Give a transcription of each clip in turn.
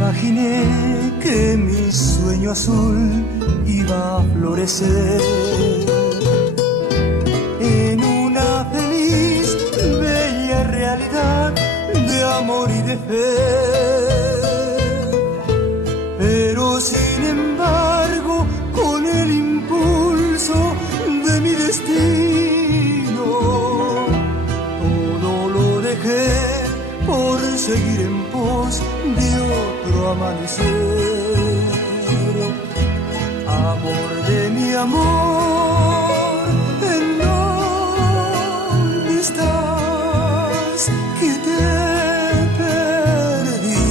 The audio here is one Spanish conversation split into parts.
Imaginé que mi sueño azul iba a florecer en una feliz, bella realidad de amor y de fe. Pero sin embargo, con el impulso de mi destino, todo lo dejé por seguir en pos de otro amanecer. Amor de mi amor, ¿en dónde estás? Que te perdí.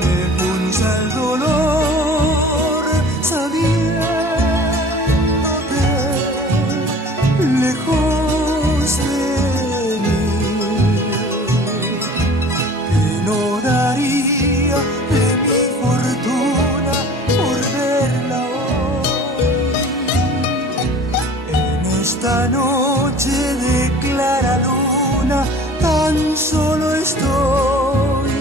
Me punza el dolor sabiéndote lejos de mí. Que no daría de mi fortuna por verla hoy. En esta noche de clara luna tan solo estoy.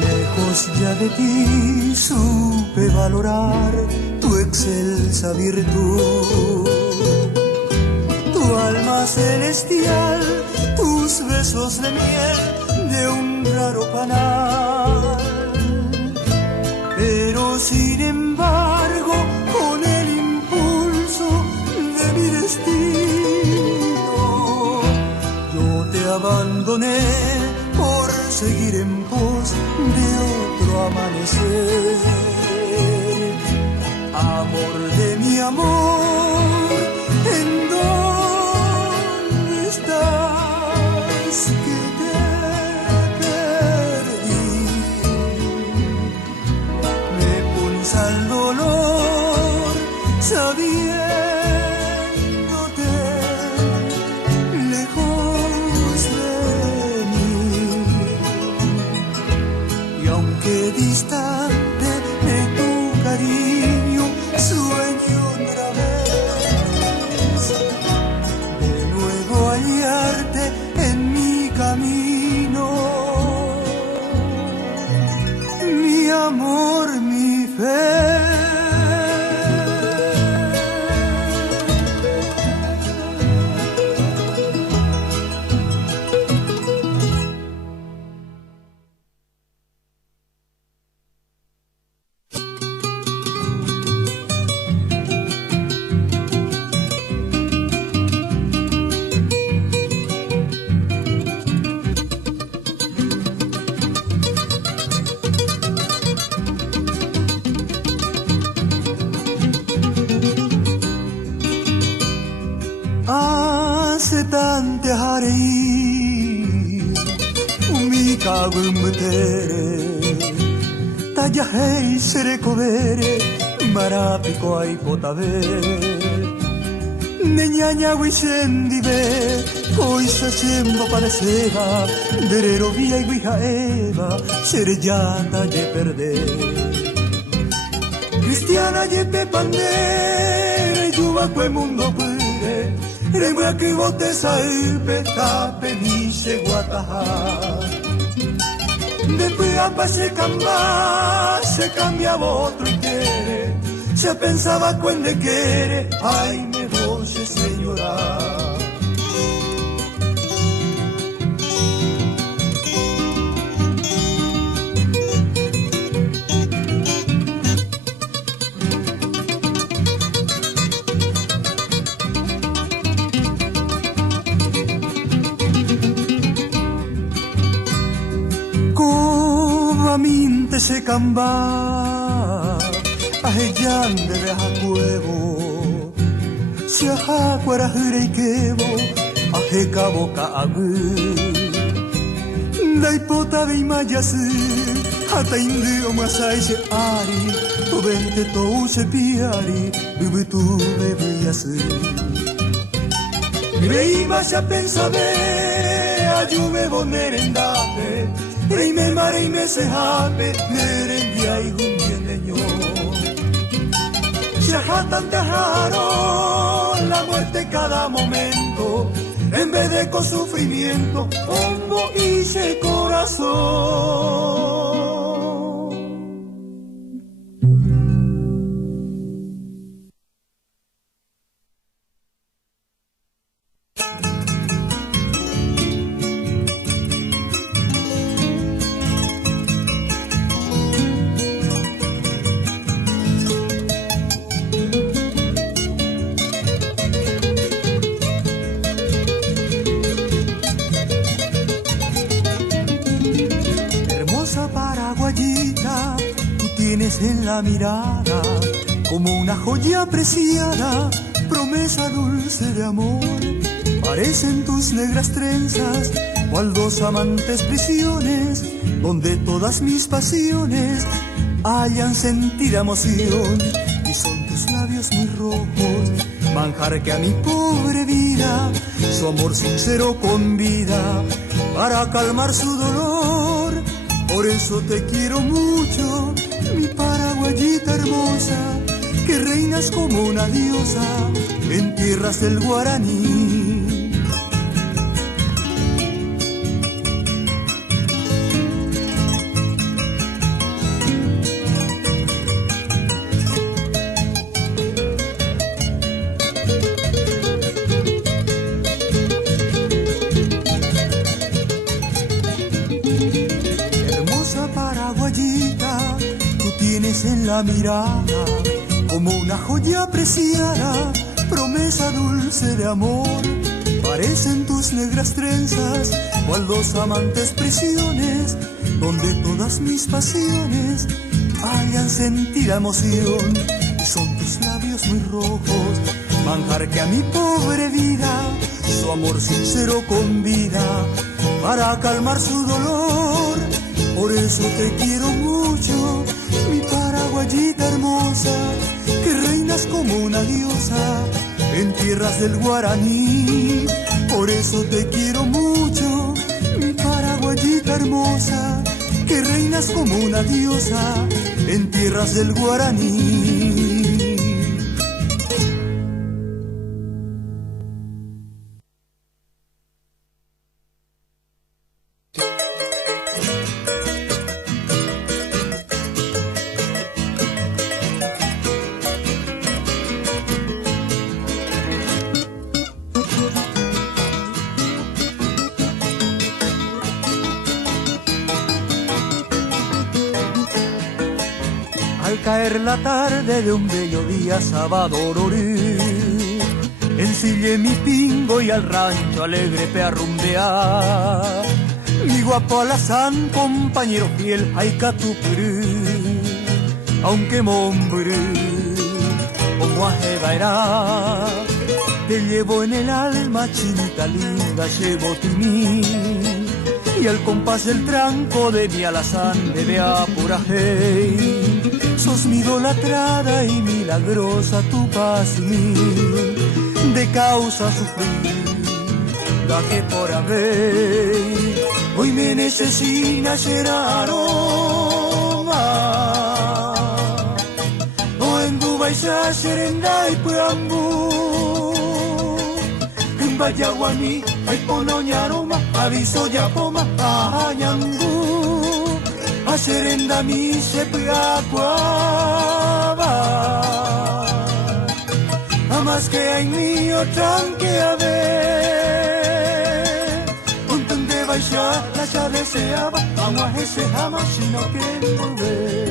Lejos ya de ti supe valorar tu excelsa virtud, tu alma celestial, tus besos de miel de un raro panal. Pero sin embargo, con el impulso de mi destino, yo te abandoné por seguir en pos de otro amanecer. Amor de mi amor, ¿en dónde estás? Que te perdí. Me punza el dolor sabiéndote lejos de mí. Y aunque distante de tu cariño, sueño otra vez de nuevo hallarte en mi camino. Mi amor, mi fe. Tante hari umika gumbutere taya hei sere kovere marapiko ai potave neñaña wisendive coisa sembo pareceva derero via y guija eva sere llata ye perder cristiana ye pepandere yuva kue mundo pure Remua que bote saipe tape ni se guataja. Después apase se cambiaba otro y quiere. Se pensaba cuando quiere, ay me voy señora. Se camba a heyan de beja cuevo si a jacuara jure y quebo a jeca boca agu da hipota de imayasu hata indio masai se ari to vente to se piari ubutu bebiasu Reima se pensa ver ayuve bonerendate, reime mareime se jape, nerendia y jumbiendeño. Se jatan de raro la muerte cada momento, en vez de con sufrimiento, hondo hice corazón. En la mirada, como una joya preciada, promesa dulce de amor. Parecen tus negras trenzas, cual dos amantes prisiones, donde todas mis pasiones hayan sentido emoción. Y son tus labios muy rojos, manjar que a mi pobre vida, su amor sincero convida, para calmar su dolor. Por eso te quiero mucho, mi paraguayita hermosa, que reinas como una diosa en tierras del Guaraní. Hermosa paraguayita, en la mirada, como una joya preciada, promesa dulce de amor. Parecen tus negras trenzas, cual dos amantes prisiones, donde todas mis pasiones hayan sentido emoción. Y son tus labios muy rojos, manjar que a mi pobre vida, su amor sincero convida, para calmar su dolor. Por eso te quiero mucho, mi paraguayita hermosa, que reinas como una diosa en tierras del Guaraní. Por eso te quiero mucho, mi paraguayita hermosa, que reinas como una diosa en tierras del Guaraní. Caer la tarde de un bello día sábado ororí, ensillé mi pingo y al rancho alegre pe a rumbear. Mi guapo alazán, compañero fiel, ay catupurú, aunque momburú, como ajebaerá. Te llevo en el alma, chinita linda, llevo timí, y al compás del tranco de mi alazán debe apurajei. Sos mi idolatrada y milagrosa tu paz y mí, de causa sufrir, da que por haber, hoy me necesita ser aroma, o en Dubái ya serenda y puambu, en Vallaguaní hay ponoña aroma, aviso ya poma, añangú. A serenda mi se piacuaba, a más que hay mío tranque a ver, un donde vaya la ya deseaba, vamos a ese jamás si no quieren volver.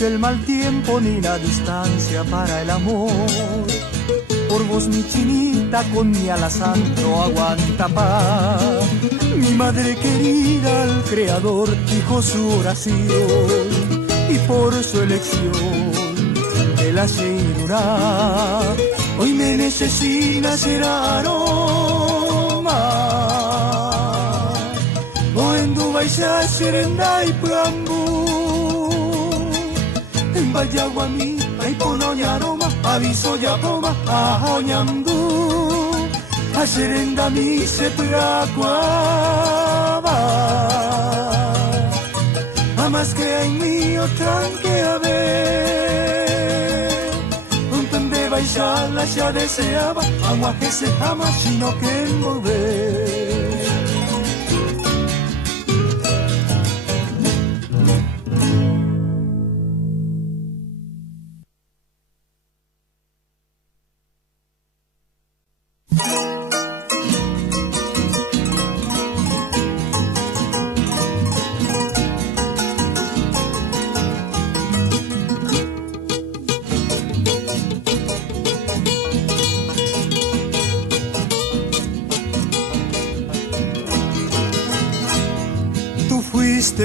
El mal tiempo ni la distancia para el amor. Por vos mi chinita con mi alazán no aguanta paz. Mi madre querida al Creador dijo su oración y por su elección de la Sheirurá Hoy me necesita ser aroma. Moendo baisha serendai prambu. En Bayaguami, Paipono aroma, aviso ya poma, ahonyamdu. A serenda mi se praguaba. Amas que hay mío tranque a ver. Baixala ya deseaba, agua que se ama, sino que envolver.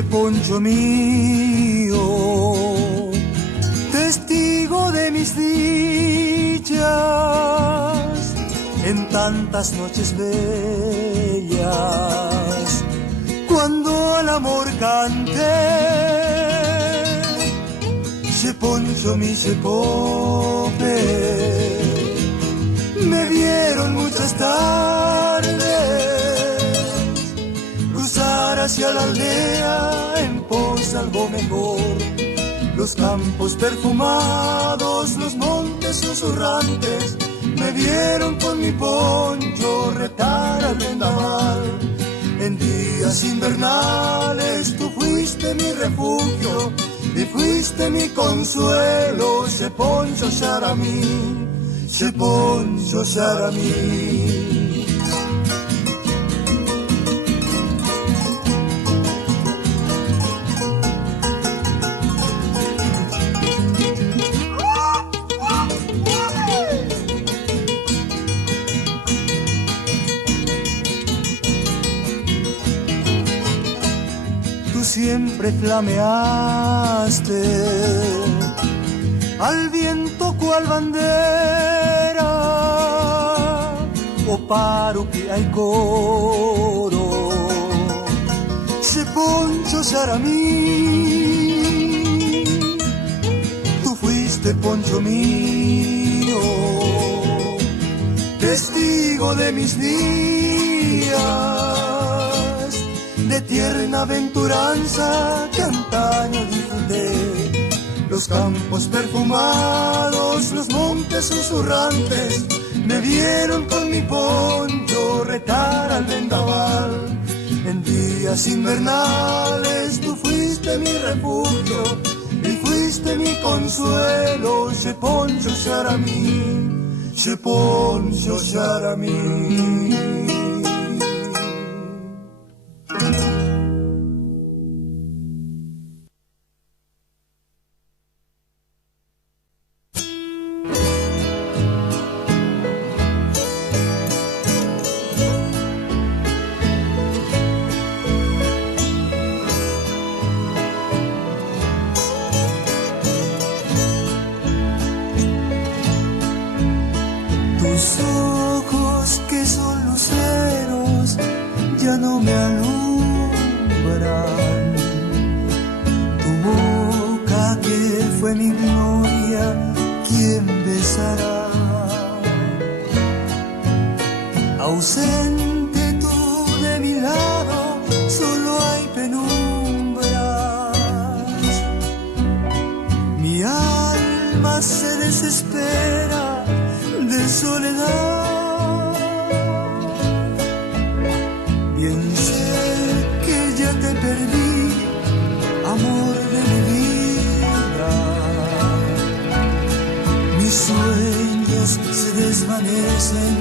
Poncho mío, testigo de mis dichas, en tantas noches bellas, cuando al amor canté, se poncho mi se pope, me vieron muchas tardes hacia la aldea en pos de algo mejor. Los campos perfumados, los montes susurrantes, me vieron con mi poncho retar al vendaval. En días invernales tú fuiste mi refugio y fuiste mi consuelo. Se poncho Charamí, se poncho Charamí. Siempre flameaste al viento cual bandera, o paro que hay coro, se poncho Charamí, tú fuiste poncho mío, testigo de mis días, de tierna aventuranza que antaño disfruté. Los campos perfumados, los montes susurrantes, me vieron con mi poncho retar al vendaval. En días invernales tú fuiste mi refugio y fuiste mi consuelo. Se poncho Charamí, se poncho Charamí. Tus ojos que son luceros ya no me alumbran. Tu boca que fue mi gloria, ¿quién besará? Ausente tú de mi lado, solo hay penumbras. Mi alma se desespera de soledad. Bien sé que ya te perdí, amor de mi vida. Mis sueños se desvanecen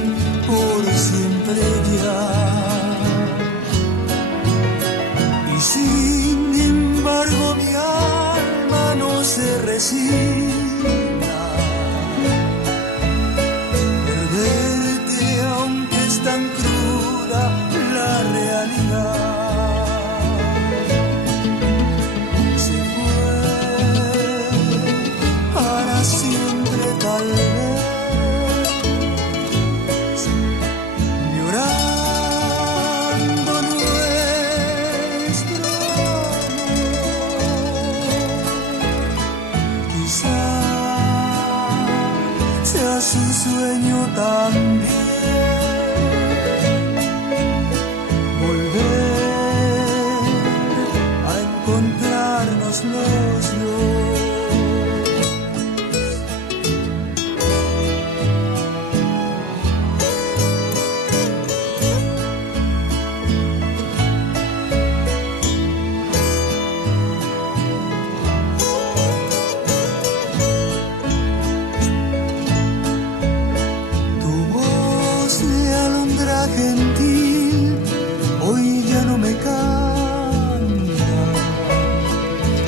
por siempre ya. Y sin embargo mi alma no se resigna. Tan cruda la realidad. Se fue para siempre tal vez. su sueño también. Volver a encontrarnos los dos. Gentil, hoy ya no me canta.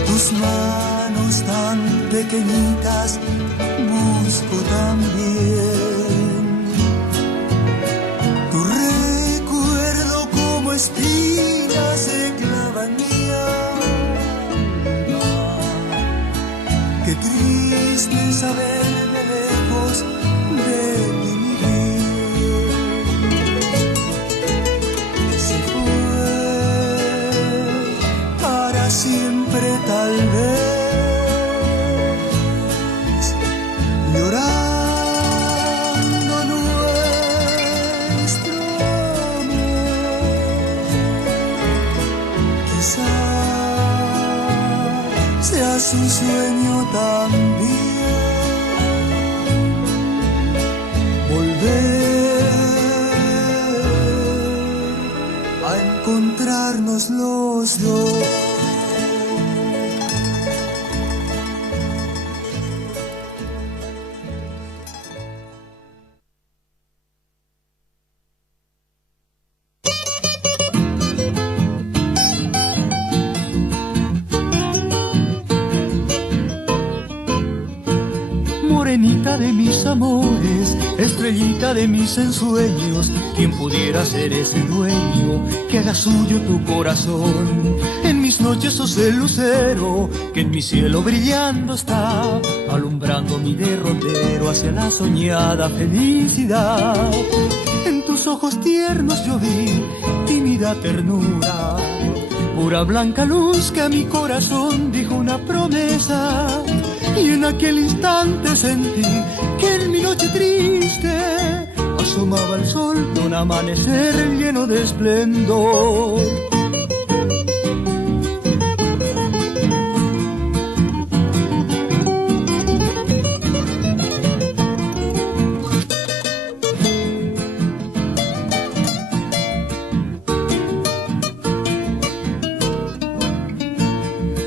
Tus manos tan pequeñitas busco también. Tu recuerdo como espina se clava en mi alma. Qué triste saberme lejos de ti. Siempre tal vez, llorando nuestro amor. Quizá sea su sueño también, volver a encontrarnos los dos. Morenita de mis amores, estrellita de mis ensueños, ¿quién pudiera ser ese dueño que haga suyo tu corazón? En mis noches sos el lucero que en mi cielo brillando está, alumbrando mi derrotero hacia la soñada felicidad. En tus ojos tiernos yo vi tímida ternura, pura blanca luz que a mi corazón dijo una promesa. Y en aquel instante sentí que en mi noche triste asomaba el sol de un amanecer lleno de esplendor.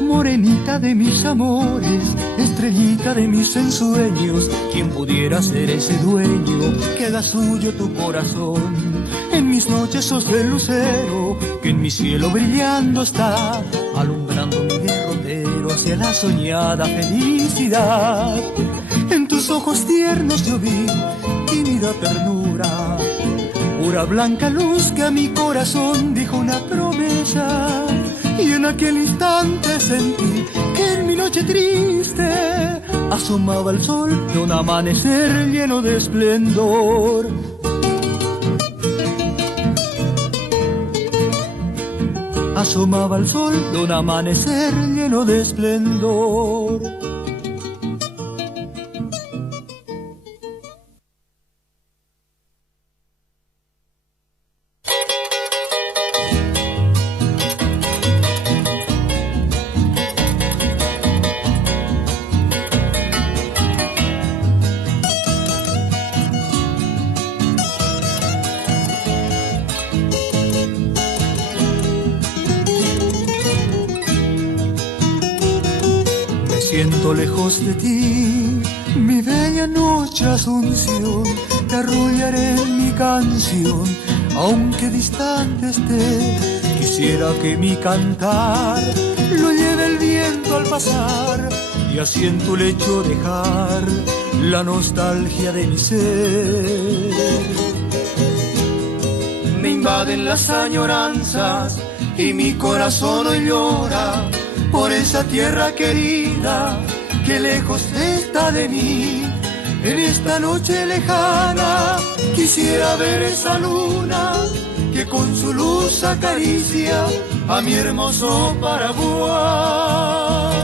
Morenita de mis amores, estrellita de mis ensueños, ¿quién pudiera ser ese dueño que haga suyo tu corazón? En mis noches sos el lucero que en mi cielo brillando está, alumbrando mi derrotero hacia la soñada felicidad. En tus ojos tiernos yo vi tímida ternura, pura blanca luz que a mi corazón dijo una promesa. Y en aquel instante sentí que en mi noche triste asomaba el sol de un amanecer lleno de esplendor. Asomaba el sol de un amanecer lleno de esplendor. Siento lejos de ti, mi bella noche asunción, te arrullaré en mi canción, aunque distante esté. Quisiera que mi cantar lo lleve el viento al pasar, y así en tu lecho dejar la nostalgia de mi ser. Me invaden las añoranzas y mi corazón hoy llora por esa tierra querida que lejos está de mí. En esta noche lejana quisiera ver esa luna que con su luz acaricia a mi hermoso Paraguay.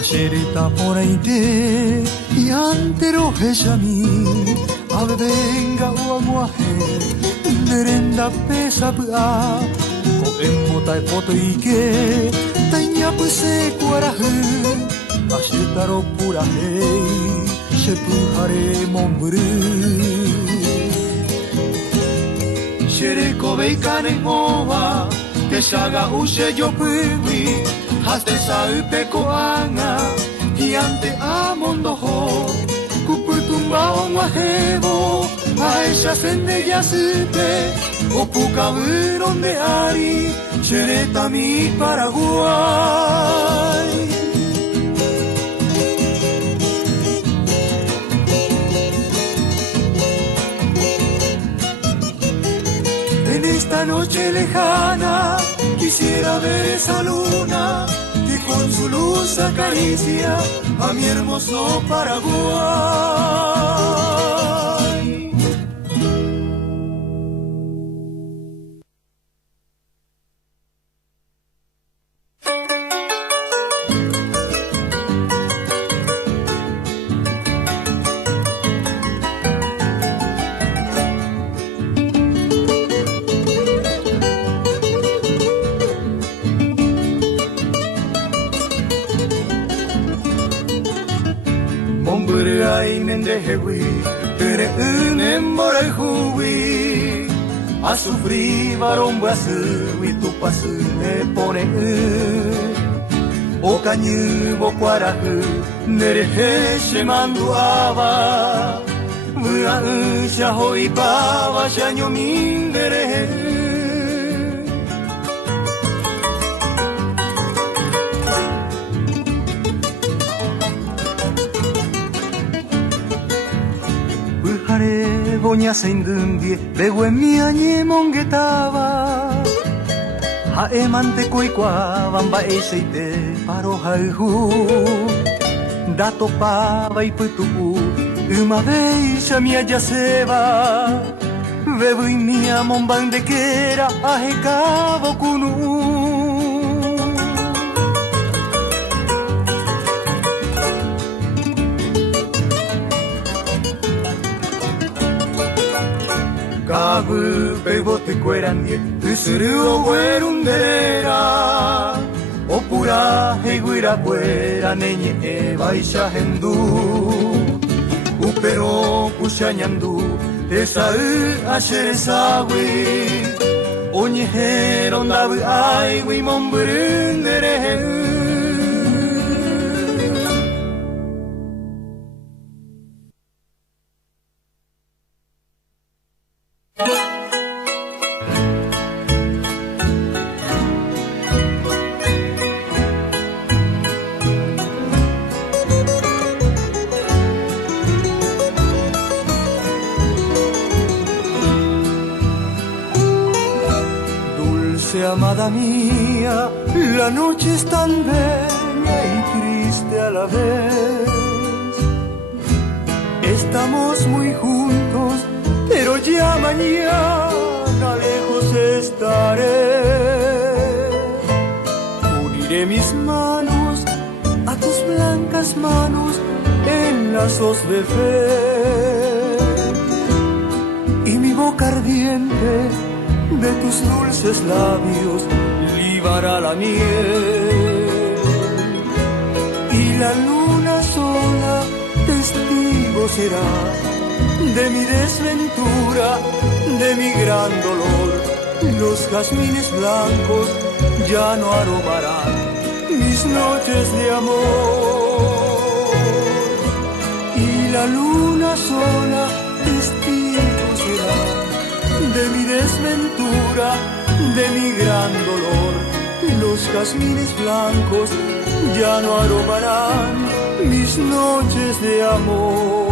Asherita por ahí te y antero heshami ave venga o amuaje merenda pesa pa ko embota e poto ike tanya puse kuarahe Asherita ro pura hei shepu hare mombru Shereko beikane moa Peshaga ushe yo piwi Haste sa upe koanga Kiante a mondo ho Kuputumba o mahebo Aisha sende yasupe Opuka uron de ari Shereta mi Paraguay En esta noche lejana quisiera ver esa luna que con su luz acaricia a mi hermoso Paraguay. Mendehewi, tere unem borehui, a sufrir varón basu, y tu pasu me pone o cañu bo cuarahu, nerehe shemanduaba, vua shahoi pava shanyo min nerehe. Boña seindundie, bego en mi añe mongetaba. Hae mante koikwa, bamba eseite, paro haihu. Dato pava y putu, uma beisha mi ayaseba. Bebo y mi amon bande quera, ajecabo kunu. Kabu bebo te cuerandie, usuru o werundera. Opura heguira cuera neñe e baisha hendu. Upero kushanyandu, esa asheresawi. Oñejero ndabu ai wi momburundere. Amada mía, la noche es tan bella y triste a la vez. Estamos muy juntos, pero ya mañana lejos estaré. Uniré mis manos a tus blancas manos en lazos de fe. Y mi boca ardiente de tus dulces labios libará la miel. Y la luna sola testigo será de mi desventura, de mi gran dolor. Los jazmines blancos ya no aromarán mis noches de amor. Y la luna sola testigo será de mi desventura, de mi gran dolor. Los jazmines blancos ya no aromarán mis noches de amor.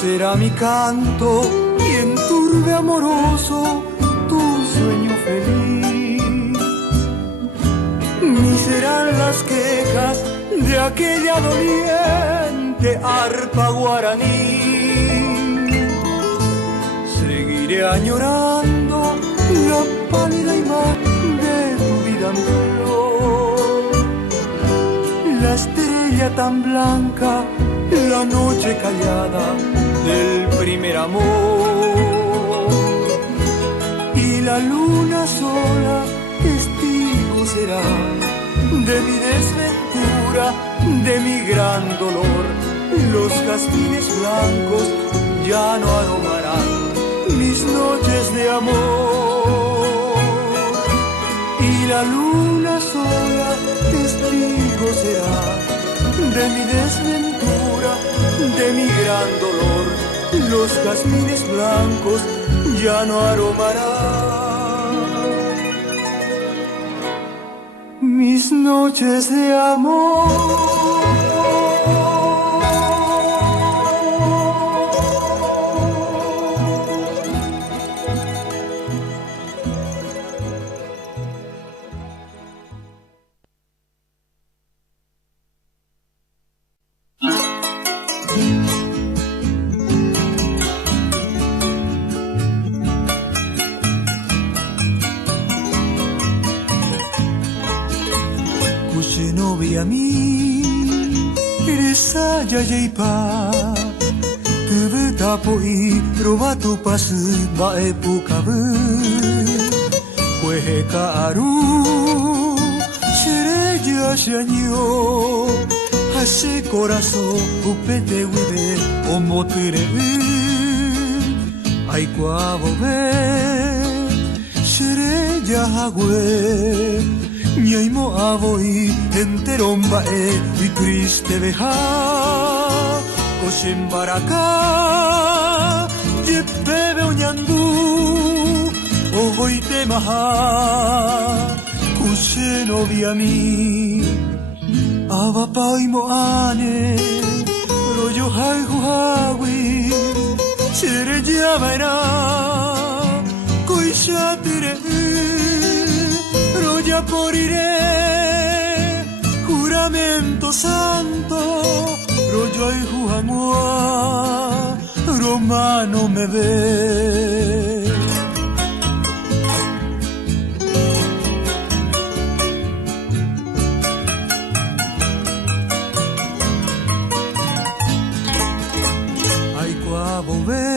Será mi canto y enturbe amoroso tu sueño feliz. las quejas de aquella doliente arpa guaraní. Seguiré añorando la pálida imagen de tu vida en flor, la estrella tan blanca, la noche callada del primer amor, y la luna sola testigo será de mi desventura, de mi gran dolor. Los jazmines blancos ya no aromarán mis noches de amor, y la luna sola testigo será de mi desventura, de mi gran dolor. Los jazmines blancos ya no aromarán mis noches de amor. Jaipa Tebeta poi robatu pasu bae pukabu Kue kaaru Shereja shanyo Hase corazón upete wibe omoture Aikwa bobe Shereja hagwe Ñaimo avoi enteron bae y triste veja Koshin baraka Yeppebe oñandu Ohoite maha Kushe novia mi Abapai mo ane Royo haihu hawi Sere yabaira Koishatire Roya moriré, juramento santo, rollo y juamua, romano me ve. Ay cuavo ve,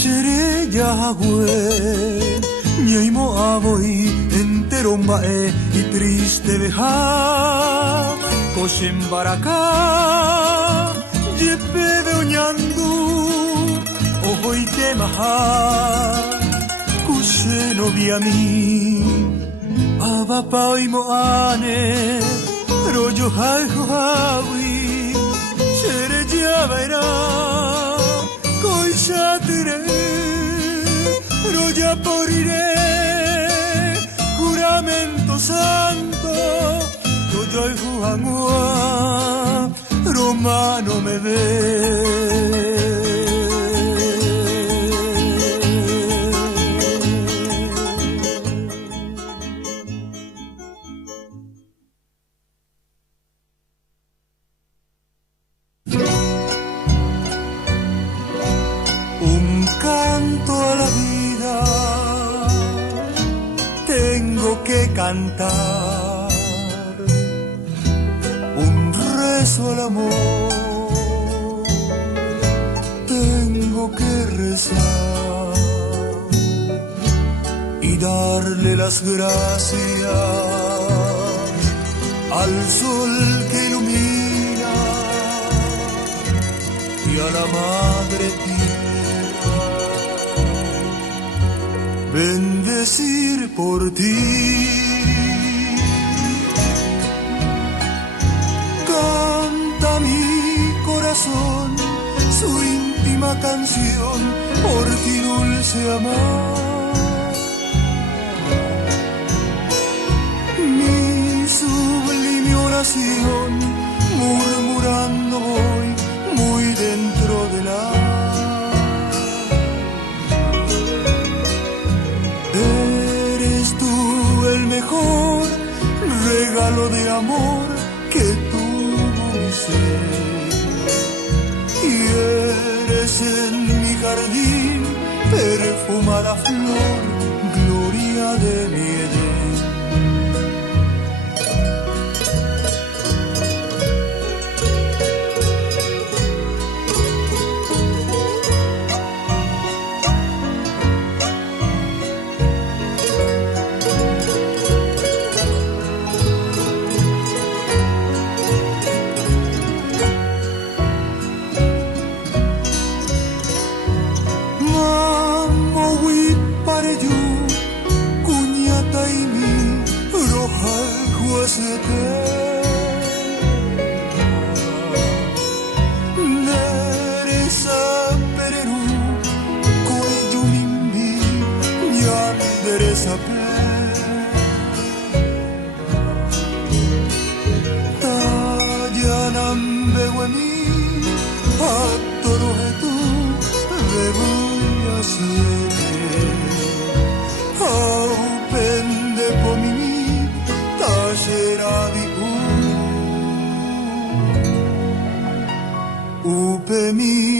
seré yahue. Ñaimo avoi enteron bae y triste veja Koshen baraka Yepe de oñandu Ohoite maha Kuse novia mi Abapao mo ane Royo haiho hawi Sere yabaira Koishatire Roya moriré, juramento santo, yo y Juanua, romano me ve. Un canto a la vida tengo que cantar, un rezo al amor tengo que rezar y darle las gracias al sol que ilumina y a la madre tierra, bendecir por ti. Canta mi corazón su íntima canción por ti, dulce amor. Mi sublime oración murmurando voy muy dentro del alma. Eres tú el mejor regalo regalo de amor que tuvo mi ser. Y eres en mi jardín perfumada flor, gloria de mi Edén. Upe mi